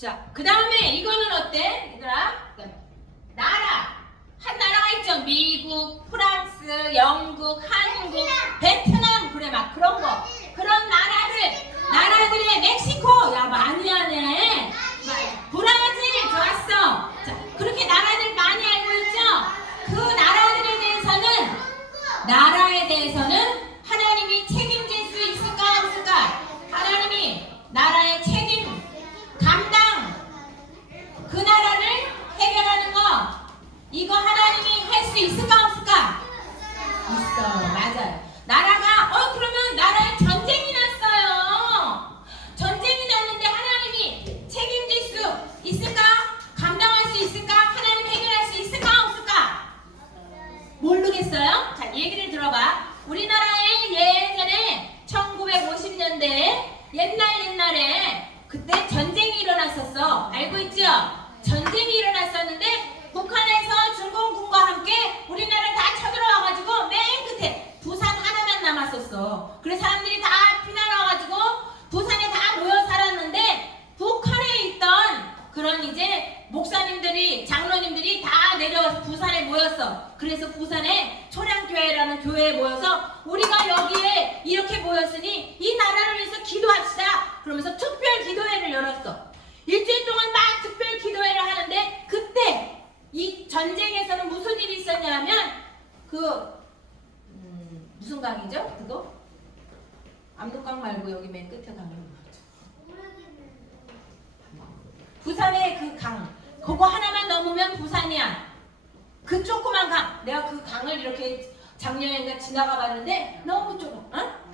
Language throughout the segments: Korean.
자, 그 다음에 이거는 어때? 얘들아? 나라. 한 나라가 있죠. 미국, 프랑스, 영국, 한국, 베트남. 그래, 막 그런 거. 그런 나라들. 나라들의 멕시코. 야, 많이 하네. 브라질. 좋았어. 자, 그렇게 나라들 많이 알고 있죠? 그 나라들에 대해서는, 나라에 대해서는 하나님이 책임질 수 있을까, 없을까? 하나님이 나라의 책임, 감당, 그 나라를 해결하는 거 이거 하나님이 할 수 있을까 없을까? 있어 맞아요 나라가 어 그러면 나라에 전쟁이 났어요 전쟁이 났는데 하나님이 책임질 수 있을까? 감당할 수 있을까? 하나님 해결할 수 있을까 없을까? 모르겠어요? 자 얘기를 들어봐 우리나라에 예전에 1950년대 옛날 옛날에 그때 전쟁이 일어났었어 알고 있죠? 전쟁이 일어났었는데 북한에서 중공군과 함께 우리나라를 다 쳐들어와가지고 맨 끝에 부산 하나만 남았었어 그래서 사람들이 다 피난 와가지고 부산에 다 모여 살았는데 북한에 있던 그런 이제 목사님들이 장로님들이 다 내려와서 부산에 모였어. 그래서 부산에 초량교회라는 교회에 모여서 우리가 여기에 이렇게 모였으니 이 나라를 위해서 기도합시다. 그러면서 특별 기도회를 열었어. 일주일 동안 막 특별 기도회를 하는데 그때 이 전쟁에서는 무슨 일이 있었냐면 그 음, 무슨 강이죠? 그거? 압록강 말고 여기 맨 끝에 가면 뭐죠? 부산의 그 강, 그거 하나만 넘으면 부산이야. 그 조그만 강, 내가 그 강을 이렇게 작년에 지나가 봤는데 너무 좁아. 어?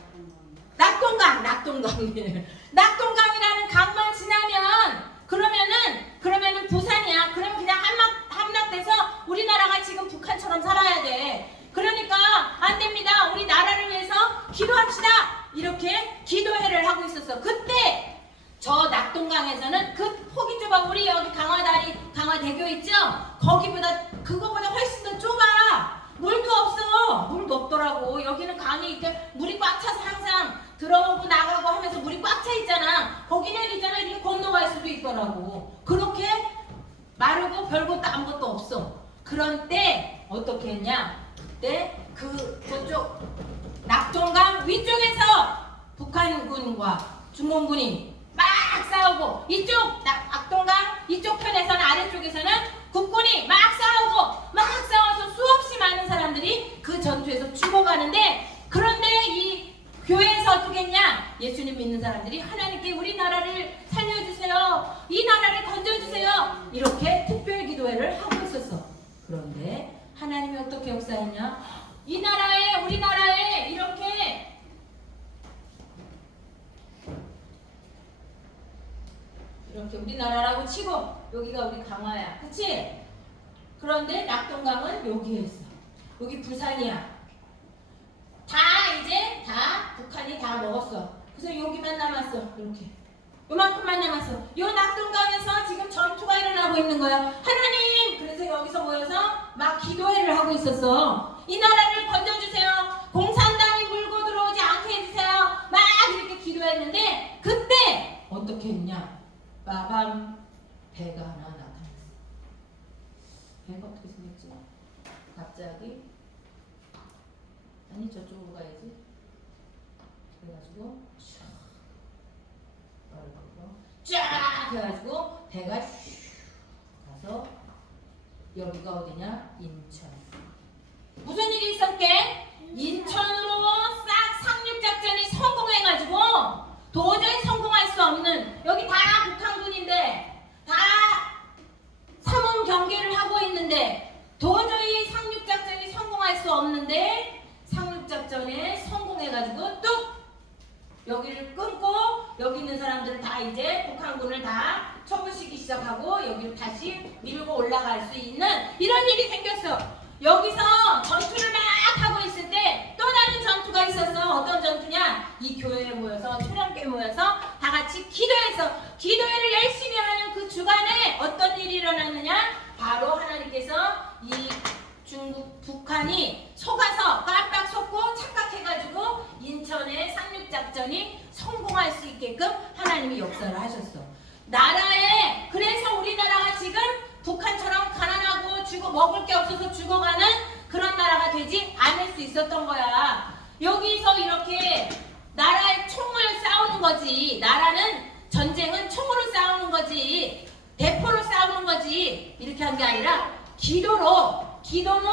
낙동강, 낙동강. 낙동강이라는 강만 지나면 그러면은 그러면은 부산이야. 그러면 그냥 함락 함락돼서 우리나라가 지금 북한처럼 살아야 돼. 그러니까 안 됩니다. 우리 나라를 위해서 기도합시다. 이렇게 기도회를 하고 있었어. 그때 저 낙동강에서는 그 폭이 좁아 우리 여기 강화다리 강화대교 있죠? 거기보다 그거보다 훨씬 더 좁아 물도 없어 물도 없더라고 여기는 강이 이렇게 물이 꽉 차서 항상 들어오고 나가고 하면서 물이 꽉 차 있잖아 거기는 있잖아 이렇게 건너갈 수도 있더라고 그렇게 마르고 별것도 아무것도 없어 그런 때 어떻게 했냐 그때 그 저쪽 낙동강 위쪽에서 북한군과 중공군이 막 싸우고 이쪽 낙- 악동강 이쪽 편에서는 아래쪽에서는 국군이 막 싸우고 막 싸워서 수없이 많은 사람들이 그 전투에서 죽어가는데 그런데 이 교회에서 어떻게 했냐? 예수님 믿는 사람들이 하나님께 우리나라를 살려주세요. 이 나라를 건져주세요. 이렇게 특별 기도회를 하고 있었어. 그런데 하나님이 어떻게 역사했냐? 이 나라에 우리나라에 이렇게 이렇게 우리나라라고 치고 여기가 우리 강화야. 그치? 그런데 낙동강은 여기에 있어. 여기 부산이야. 다 이제 다 북한이 다 먹었어. 그래서 여기만 남았어. 이렇게. 요만큼만 남았어. 요 낙동강에서 지금 전투가 일어나고 있는 거야. 하나님! 그래서 여기서 모여서 막 기도회를 하고 있었어. 이 나라를 건져주세요. 공산당이 물고 들어오지 않게 해주세요. 막 이렇게 기도했는데 그때 어떻게 했냐 빠밤 배가 하나 나타났어. 배가 어떻게 생겼지? 갑자기? 아니 저쪽으로 가야지. 그래가지고 쫙쫙 해가지고 배가 슉 가서 여기가 어디냐? 인천. 무슨 일이 있었게? 인천으로 싹 상륙작전이 성공해가지고 도저히 성공할 수 없는 여기 다 북한군인데 다 삼원 경계를 하고 있는데 도저히 상륙 작전이 성공할 수 없는데 상륙 작전에 성공해가지고 뚝 여기를 끊고 여기 있는 사람들을 다 이제 북한군을 다 처분시키기 시작하고 여기를 다시 밀고 올라갈 수 있는 이런 일이 생겼어. 여기서 전투를 막 하고 있을 때 또 다른 전투가 있었어. 어떤 전투냐? 이 교회에 모여서 초량교에 모여서 다 같이 기도해서 기도회를 열심히 하는 그 주간에 어떤 일어났느냐? 바로 하나님께서 이 중국 북한이 속아서 깜빡 속고 착각해가지고 인천의 상륙작전이 성공할 수 있게끔 하나님이 역사를 하셨어. 나라에 그래서 우리나라가 지금 북한처럼 가난하고 죽어 먹을 게 없어서 죽어가는 그런 나라가 되지 않을 수 있었던 거야. 여기서 이렇게 나라의 총을 싸우는 거지. 나라는 전쟁은 총으로 싸우는 거지. 대포로 싸우는 거지. 이렇게 한 게 아니라 기도로 기도로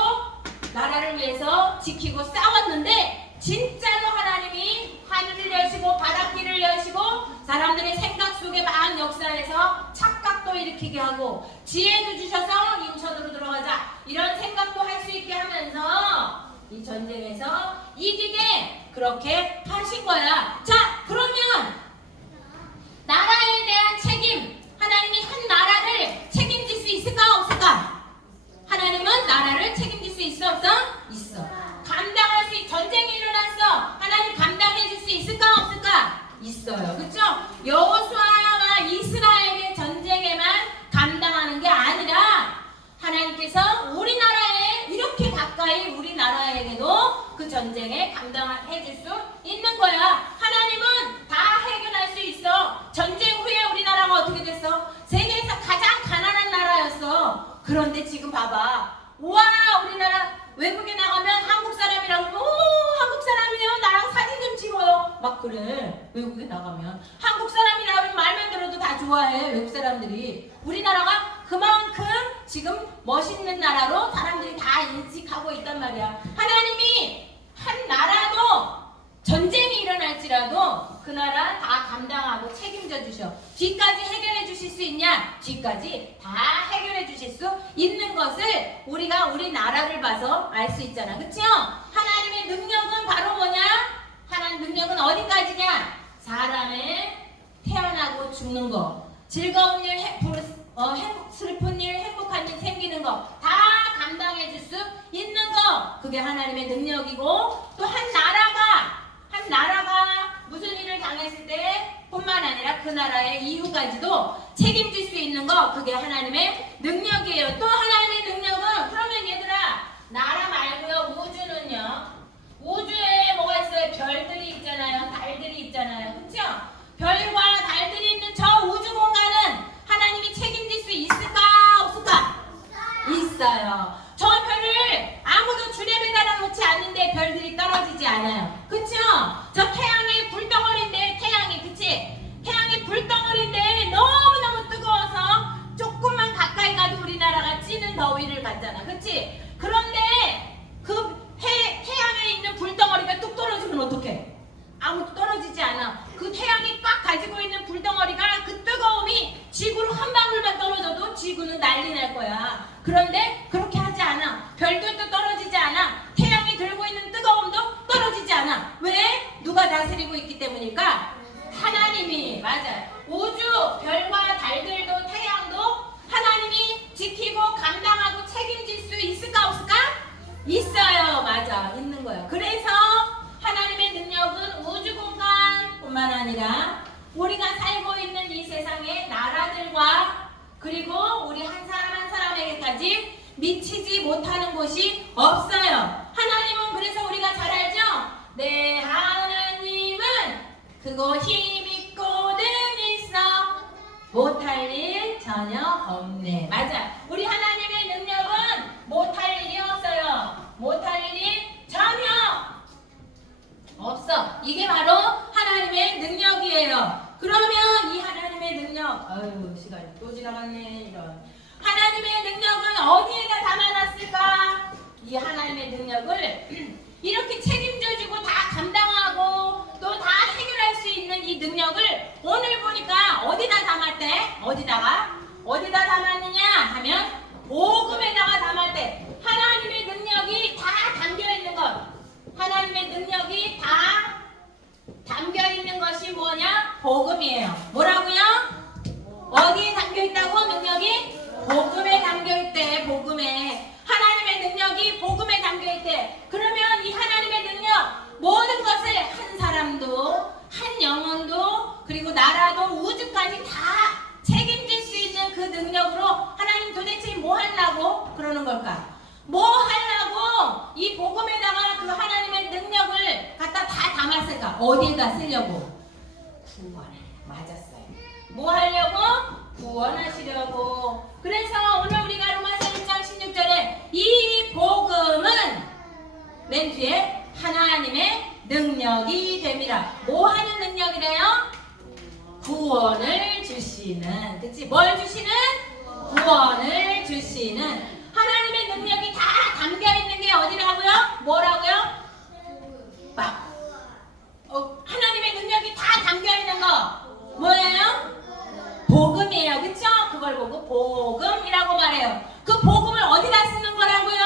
나라를 위해서 지키고 싸웠는데 진짜로 하나님이 하늘을 여시고 바닷길을 여시고 사람들의 생각 속에 막 역사해서 착각도 일으키게 하고 지혜도 주셔서 인천으로 들어가자 이런 생각도 할 수 있게 하면서 이 전쟁에서 이기게 그렇게 하신 거야. 자 그러면 나라에 대한 책임 하나님이 한 나라를 책임질 수 있을까 없을까? 하나님은 나라를 책임질 수 있어 없어? 있어. 감당할 수 있, 전쟁이 일어났어. 하나님 감당해 줄 수 있을까 없을까? 있어요. 그렇죠? 여호수아와 이스라엘의 전쟁에만 감당하는 게 아니라 하나님께서 우리나라에 이렇게 가까이 우리나라에게도 그 전쟁에 감당해 줄 수 있는 거야. 그런데 지금 봐봐. 와, 우리나라 외국에 나가면 한국 사람이라고 하면, 오, 한국 사람이에요. 나랑 사진 좀 찍어요. 막 그래. 외국에 나가면. 한국 사람이라고 말만 들어도 다 좋아해. 외국 사람들이. 우리나라가 그만큼 지금 멋있는 나라로 사람들이 다 인식하고 있단 말이야. 하나님이 한 나라도 전쟁이 일어날지라도 그 나라 다 감당하고 책임져 주셔. 뒤까지 해결해 주실 수 있냐? 뒤까지 다 해결해 수 있는 것을 우리가 우리 나라를 봐서 알 수 있잖아. 그쵸? 하나님의 능력은 바로 뭐냐? 하나님 능력은 어디까지냐? 사람의 태어나고 죽는 거. 즐거운 일, 어, 행- 슬픈 일, 행복한 일 생기는 거 다 감당해 줄 수 있는 거. 그게 하나님의 능력이고 또 한 나라가 한 나라가 무슨 일을 당했을 때 뿐만 아니라 그 나라의 이유까지도 책임질 수 있는 거 그게 하나님의 능력이에요. 또 하나님의 능력은 그러면 얘들아 나라 말고요 우주는요 우주에 뭐가 있어요? 별들이 있잖아요. 달들이 있잖아요. 그렇죠? 별과 달들이 있는 저 우주 공간은 하나님이 책임질 수 있을까 없을까? 있어요. 저 별을 아무도 줄에 매달아 놓지 않는데 별들이 떨어지지 않아요. 그쵸? 저 태양이 불덩어리인데 태양이 그치? 태양이 불덩어리인데 너무너무 뜨거워서 조금만 가까이 가도 우리나라가 찌는 더위를 갖잖아. 그치? 그런데 그 해, 태양에 있는 불덩어리가 뚝 떨어지면 어떡해? 아무도 떨어지지 않아. 그 태양이 꽉 가지고 있는 불덩어리가 그 뜨거움이 지구로 한 방울만 떨어져도 지구는 난리 날 거야. 그런데 그렇게 하지 않아. 별들도 떨어지지 않아. 태양이 들고 있는 뜨거움도 떨어지지 않아. 왜? 누가 다스리고 있기 때문일까? 하나님이 맞아요. 우주 별과 달들도 태양도 하나님이 지키고 감당하고 책임질 수 있을까 없을까? 있어요. 맞아. 있는 거예요. 그래서 하나님의 능력은 우주 공간뿐만 아니라 우리가 살고 있는 이 세상의 나라들과 그리고 우리 한 사람 한 사람에게까지 미치지 못하는 곳이 없어요. 하나님은 그래서 우리가 잘 알죠? 내 하나님은 그거 힘있거든 있어 못할 일 전혀 없네. 맞아. 우리 하나님의 능력은 못할 일이 없어요. 못할 일이 전혀 없어. 이게 바로 하나님의 능력이에요. 그러면 이 하나님의 능력, 아유 시간이 또 지나갔네 이런. 하나님의 능력은 어디에다 담아놨을까? 이 하나님의 능력을 이렇게 책임져주고 다 감당하고 또 다 해결할 수 있는 이 능력을 오늘 보니까 어디다 담았대? 어디다가? 어디다 담았느냐 하면 복음에다가 담았대. 하나님의 능력이 다 담겨 있는 것. 하나님의 능력이 다 담겨 있는 것이 뭐냐? 복음이에요. 뭐라고요? 어디에 담겨 있다고 능력이? 복음에 담겨 있대. 복음에. 하나님의 능력이 복음에 담겨 있대. 그러면 이 하나님의 능력 모든 것을 한 사람도 한 영혼도 그리고 나라도 우주까지 다 책임질 수 있는 그 능력으로 하나님 도대체 뭐 하려고 그러는 걸까? 뭐 하려고 이 복음에다가 그 하나님의 능력을 갖다 다 담았을까? 어디에다 쓰려고? 구원을 맞았어요. 뭐 하려고? 구원하시려고. 그래서 오늘 우리가 로마서 1장 16절에 이 복음은 맨 뒤에 하나님의 능력이 됩니다. 뭐 하는 능력이래요? 구원을 주시는. 그치? 뭘 주시는? 구원을 주시는. 하나님의 능력이 다 담겨 있는 게 어디라고요? 뭐라고요? 막. 어, 하나님의 능력이 다 담겨 있는 거. 뭐예요? 복음이에요. 그쵸? 그걸 보고 복음이라고 말해요. 그 복음을 어디다 쓰는 거라고요?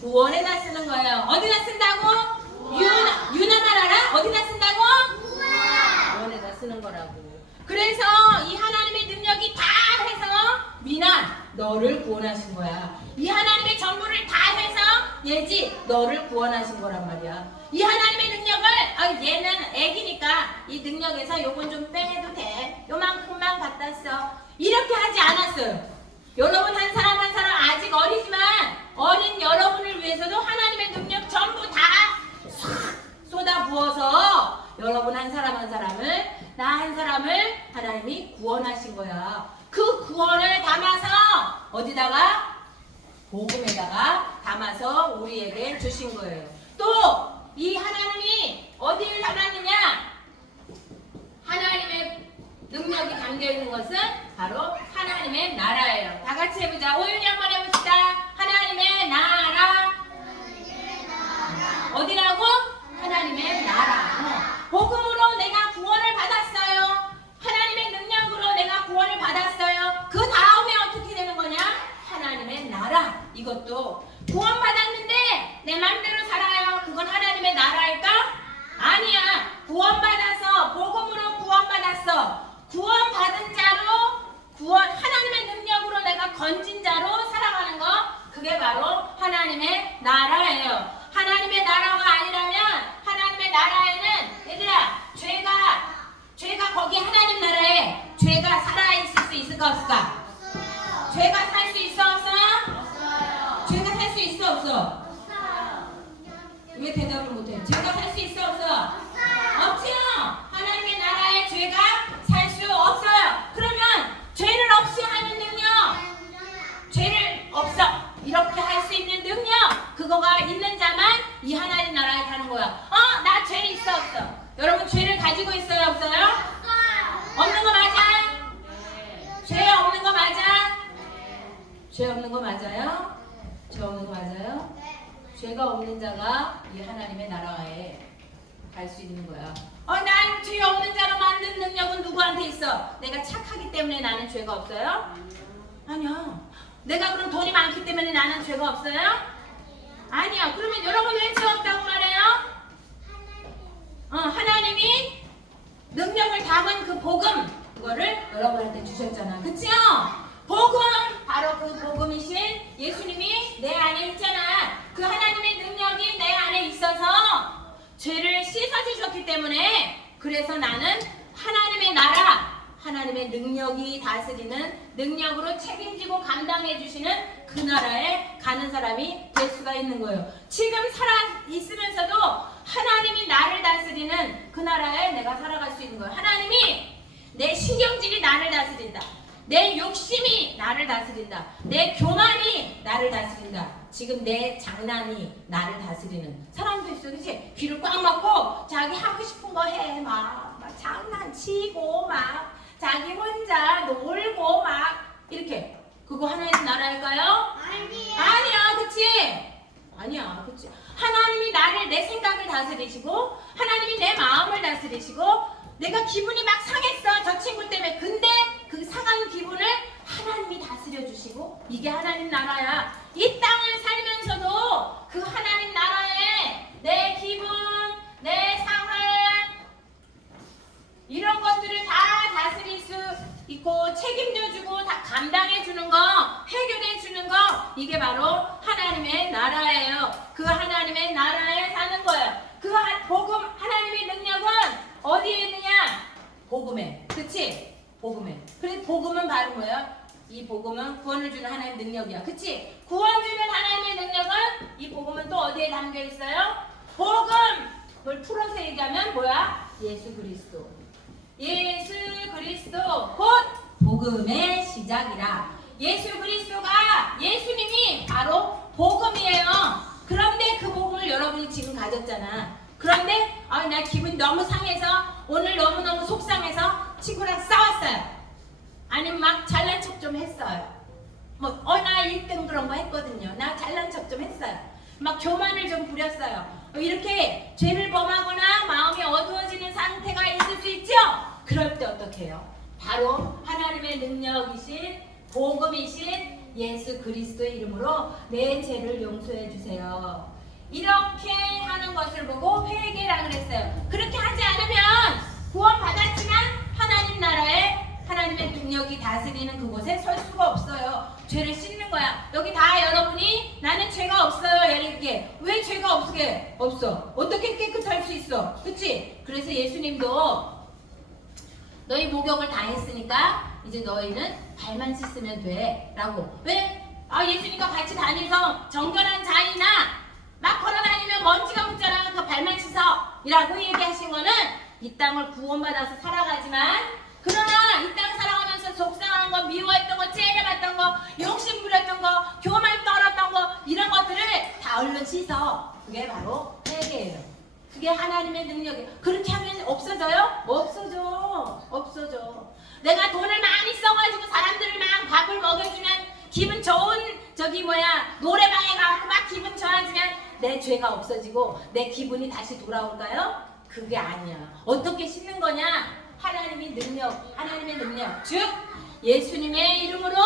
구원에다 쓰는 거예요. 어디다 쓴다고? 유나, 유나만 알아? 어디다 쓴다고? 쓰는 거라고. 그래서 이 하나님의 능력이 다 해서 미나 너를 구원하신 거야. 이 하나님의 전부를 다 해서 예지 너를 구원하신 거란 말이야. 이 하나님의 능력을 아 얘는 애기니까 이 능력에서 요건 좀 빼도 돼. 요만큼만 갖다 써. 이렇게 하지 않았어요. 여러분 한 사람 한 사람 아직 어리지만 어린 여러분을 위해서도 하나님의 능력 전부 다싹 쏟아 부어서 여러분 한 사람 한 사람을 나 한 사람을 하나님이 구원하신 거야. 그 구원을 담아서 어디다가 복음에다가 담아서 우리에게 주신 거예요. 또 이 하나님이 어디를 담았느냐? 하나님의 능력이 담겨 있는 것은 바로 하나님의 나라예요. 다 같이 해보자. 오윤이 한번 해봅시다. 하나님의 나라. 어디라고? 하나님의 나라. 어. 복음으로 내가 구원을 받았어요. 하나님의 능력으로 내가 구원을 받았어요. 그 다음에 어떻게 되는 거냐? 하나님의 나라. 이것도 구원 받았는데 내 맘대로 살아요. 그건 하나님의 나라일까? 아니야. 구원 받아서 복음으로 구원 받았어. 구원 받은 자로 구원 하나님의 능력으로 내가 건진 자로 살아가는 거 그게 바로 하나님의 나라예요. 하나님의 나라가 아니라면 하나님의 나라에는 얘들아 죄가 죄가 거기 하나님 나라에 죄가 살아 있을 수 있을까 없을까? 죄가 살 수 있어 없어? 죄가 살 수 있어 없어? 왜 대답을 못해? 죄가 살 수 있어 없어? 없죠. 하나님의 나라에 죄가 살 수 없어요. 그러면 죄를 없이 하는 능력, 죄를 없어 이렇게 할 수 있는 능력 그거가 있는 자만 이 하나님 나라에 가는 거야. 어, 나 죄 있어 없어? 여러분 죄를 가지고 있어요 없어요? 없는 거 맞아? 죄 없는 거 맞아? 죄 없는 거 맞아요? 죄 없는 거 맞아요? 죄가 없는 자가 이 하나님의 나라에 갈 수 있는 거야. 어, 난 죄 없는 자로 만든 능력은 누구한테 있어? 내가 착하기 때문에 나는 죄가 없어요? 아니야. 내가 그럼 돈이 많기 때문에 나는 죄가 없어요? 아니야. 그러면 여러분 왜 죄 없다고 말해요? 어, 하나님이 능력을 담은 그 복음 그거를 여러분한테 주셨잖아. 그치요? 복음 바로 그 복음이신 예수님이 내 안에 있잖아. 그 하나님의 능력이 내 안에 있어서 죄를 씻어 주셨기 때문에 그래서 나는 하나님의 나라 하나님의 능력이 다스리는 능력으로 책임지고 감당해 주시는 그 나라에 가는 사람이 될 수가 있는 거예요. 지금 살아 있으면서도 하나님이 나를 다스리는 그 나라에 내가 살아갈 수 있는 거예요. 하나님이 내 신경질이 나를 다스린다. 내 욕심이 나를 다스린다. 내 교만이 나를 다스린다. 지금 내 장난이 나를 다스리는 사람도 있어. 그치? 귀를 꽉 막고 자기 하고 싶은 거 해. 막, 막 장난치고 막 자기 혼자 놀고 막 이렇게. 그거 하나님 나라일까요? 아니야, 그치? 아니야, 그치? 하나님이 나를 내 생각을 다스리시고 하나님이 내 마음을 다스리시고 내가 기분이 막 상했어 저 친구 때문에 근데 그 상한 기분을 하나님이 다스려 주시고 이게 하나님 나라야. 이 땅을 살면서도 그 하나님 나라에 내 기분 내 상황 이런 것들을 다 다스릴 수 있고 책임져 주고 다 감당해 주는 거 해결해 주는 거 이게 바로 하나님의 나라예요 그 하나님의 나라에 사는 거예요 그 하- 복음 하나님의 능력은 어디에 있느냐 복음에 그치 복음에 그래 복음은 바로 뭐예요 이 복음은 구원을 주는 하나님의 능력이야. 그치? 구원 주는 하나님의 능력은 이 복음은 또 어디에 담겨 있어요? 복음을 풀어서 얘기하면 뭐야? 예수 그리스도. 예수 그리스도 곧 복음의 시작이라. 예수 그리스도가 예수님이 바로 복음이에요. 그런데 그 복음을 여러분이 지금 가졌잖아. 그런데 아, 나 기분 너무 상해서 오늘 너무너무 속상해서 친구랑 싸웠어요. 아니면 막 잘난 척 좀 했어요. 뭐, 어, 나 1등 그런 거 했거든요. 나 잘난 척 좀 했어요. 막 교만을 좀 부렸어요. 어, 이렇게 죄를 범하거나 마음이 어두워지는 상태가 있을 수 있죠? 그럴 때 어떻게 해요? 바로 하나님의 능력이신, 복음이신 예수 그리스도의 이름으로 내 죄를 용서해 주세요. 이렇게 하는 것을 보고 회개라 그랬어요. 그렇게 하지 않으면 구원 받았지만 하나님 나라에 하나님의 능력이 다스리는 그곳에 설 수가 없어요. 죄를 씻는 거야. 여기 다 여러분이 나는 죄가 없어요. 이렇게 왜 죄가 없게 없어? 어떻게 깨끗할 수 있어? 그치? 그래서 예수님도 너희 목욕을 다 했으니까 이제 너희는 발만 씻으면 돼 라고. 왜? 아 예수님과 같이 다니서 정결한 자이나 막 걸어다니면 먼지가 묻잖아. 그 발만 씻어. 이라고 얘기하신 거는 이 땅을 구원받아서 살아가지만 그러나 이 땅 살아가면서 속상한 거 미워했던 거 째려봤던 거 욕심 부렸던 거 교만 떨었던 거 이런 것들을 다 얼른 씻어. 그게 바로 회개예요 그게 하나님의 능력이에요 그렇게 하면 없어져요? 없어져 없어져 내가 돈을 많이 써가지고 사람들을 막 밥을 먹여주면 기분 좋은 저기 뭐야 노래방에 가고 막 기분 좋아지면 내 죄가 없어지고 내 기분이 다시 돌아올까요? 그게 아니야. 어떻게 씻는 거냐? 하나님의 능력, 하나님의 능력. 즉 예수님의 이름으로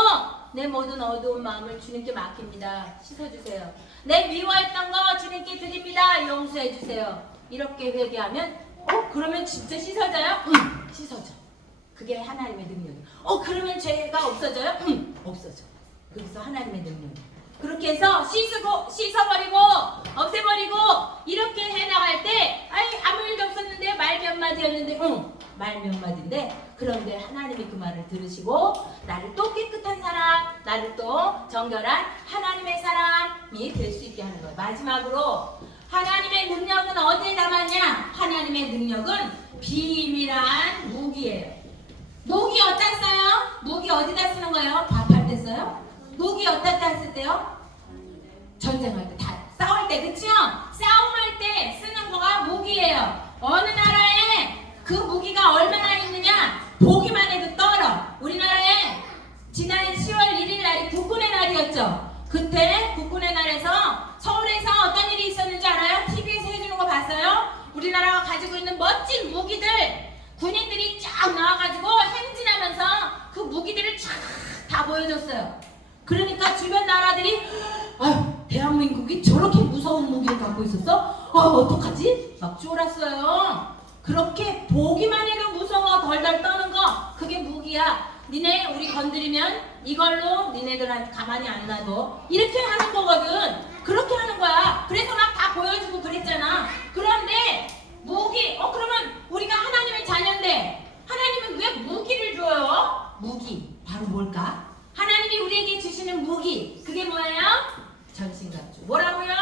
내 모든 어두운 마음을 주님께 맡깁니다. 씻어주세요. 내 미워했던 거 주님께 드립니다. 용서해 주세요. 이렇게 회개하면 어 그러면 진짜 씻어져요? 응, 씻어져. 그게 하나님의 능력이에요. 어 그러면 죄가 없어져요? 응, 없어져. 그래서 하나님의 능력. 그렇게 해서 씻고 씻어버리고 없애버리고 이렇게 해나갈 때 아이 아무 일도 없었는데 말 몇 마디였는데 응 말 몇 마디인데 그런데 하나님이 그 말을 들으시고 나를 또 깨끗한 사람 나를 또 정결한 하나님의 사람이 될 수 있게 하는 거예요 마지막으로 하나님의 능력은 어디에 남았냐 하나님의 능력은 비밀한 무기예요 무기 어디다 써요? 무기 어디다 쓰는 거예요? 밥할 때 써요? 무기 어디다 쓸 때요? 전쟁할 때, 다 싸울 때, 그치요? 싸움할 때 쓰는 거가 무기예요. 어느 나라에 그 무기가 얼마나 있느냐? 보기만 해도 떨어. 우리나라에 지난 10월 1일 날이 국군의 날이었죠. 그때 국군의 날에서 서울에서 어떤 일이 있었는지 알아요? TV에서 해주는 거 봤어요? 우리나라가 가지고 있는 멋진 무기들 군인들이 쫙 나와가지고 행진하면서 그 무기들을 쫙 다 보여줬어요. 그러니까 주변 나라들이 아유 대한민국이 저렇게 무서운 무기를 갖고 있었어? 아 어떡하지? 막 쫄았어요. 그렇게 보기만 해도 무서워 덜덜 떠는 거 그게 무기야. 니네 우리 건드리면 이걸로 니네들한테 가만히 안 놔둬. 이렇게 하는 거거든. 그렇게 하는 거야. 그래서 막 다 보여주고 그랬잖아. 그런데 무기. 어 그러면 우리가 하나님의 자녀인데 하나님은 왜 무기를 줘요? 무기 바로 뭘까? 하나님이 우리에게 주시는 무기 그게 뭐예요? 전신갑주 뭐라고요?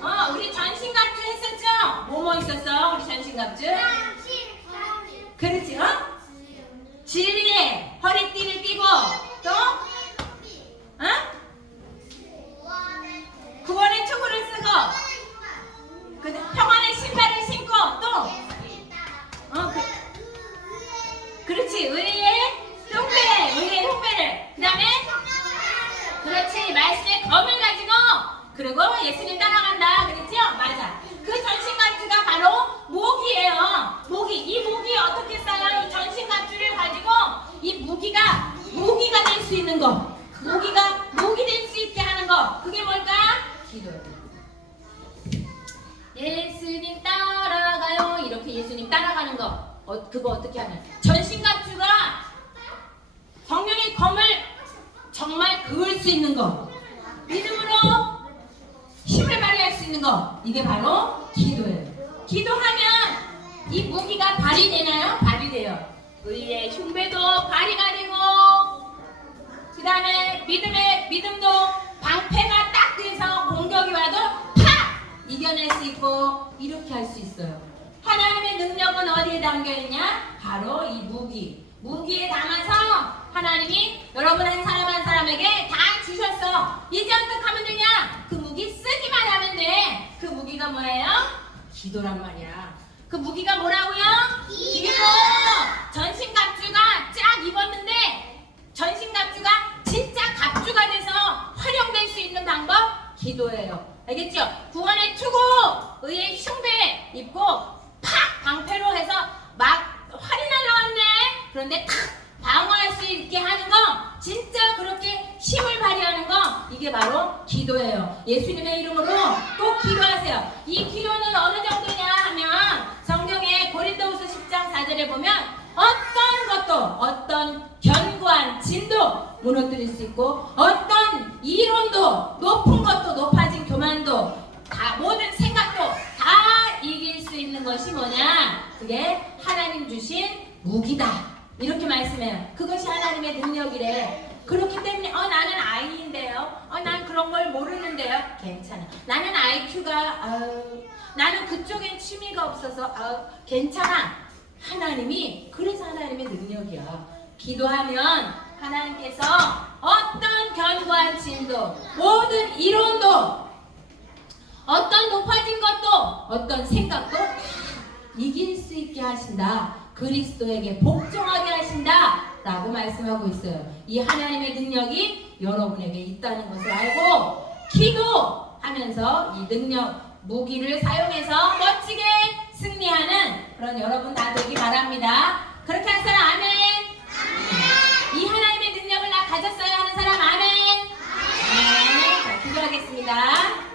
어 우리 전신갑주 했었죠? 뭐뭐 있었어 우리 전신갑주? 그렇지 어? 진리에 허리띠를 띠고 또 어? 구원의 투구를 쓰고 그 평안의 신발을 신고 또 어, 그, 그렇지 의의 흉배 의의 흉배를 그 다음에 그렇지 말씀의 검을 가지고 그리고 예수님 따라간다 그랬죠 맞아 그 전신갑주가 바로 무기예요 무기 이 무기 어떻게 써요 이 전신갑주를 가지고 이 무기가 무기가 될 수 있는 거 무기가 무기 될 수 있게 하는 거 그게 뭘까 기도예요 예수님 따라가요 이렇게 예수님 따라가는 거 어, 그거 어떻게 하냐 전신갑주가 성령의 검을 정말 그을 수 있는 거 믿음으로 힘을 발휘할 수 있는 거 이게 바로 기도예요 기도하면 이 무기가 발휘되나요? 발휘돼요 의의 흉배도 발휘가 되고 그 다음에 믿음의 믿음도 방패가 딱 돼서 공격이 와도 팍 이겨낼 수 있고 이렇게 할 수 있어요. 하나님의 능력은 어디에 담겨 있냐? 바로 이 무기. 무기에 담아서 하나님이 여러분 한 사람 한 사람에게 다 주셨어. 이제 어떻게 하면 되냐? 그 무기 쓰기만 하면 돼. 그 무기가 뭐예요? 기도란 말이야. 그 무기가 뭐라고요? 기도. 전신 갑주가 쫙 입었는데 전신 갑주가 진짜 갑주가 돼서 활용될 수 있는 방법 기도예요. 알겠죠? 구원의 투구 의의 흉배 입고 팍 방패로 해서 막 활이 날라왔네. 그런데 탁 방어할 수 있게 하는 거 진짜 그렇게 힘을 발휘하는 거 이게 바로 기도예요. 예수님의 이름으로 꼭 기도하세요. 이 기도는 어느 정도냐 하면 성경에 고린도후서 10장 4절에 보면 어떤 것도 어떤 견고한 진도 무너뜨릴 수 있고 어떤 이론도 높은 것도 높아 진 교만도 다 모든 생각도 다 이길 수 있는 것이 뭐냐? 그게 하나님 주신 무기다. 이렇게 말씀해요. 그것이 하나님의 능력이래. 그렇기 때문에 어 나는 아이인데요. 어 난 그런 걸 모르는데요. 괜찮아. 나는 IQ가 아유, 나는 그쪽엔 취미가 없어서 아유, 괜찮아. 하나님이 그래서 하나님의 능력이야. 기도하면 하나님께서 어떤 견고한 진도, 모든 이론도 어떤 높아진 것도 어떤 생각도 다 이길 수 있게 하신다. 그리스도에게 복종하게 하신다. 라고 말씀하고 있어요. 이 하나님의 능력이 여러분에게 있다는 것을 알고 기도하면서 이 능력, 무기를 사용해서 멋지게 승리하는 그런 여러분 다 되기 바랍니다. 그렇게 할 사람 아멘. 이 하나님의 능력을 나 가졌어요 하는 사람 아멘. 아멘. 자, 기도하겠습니다.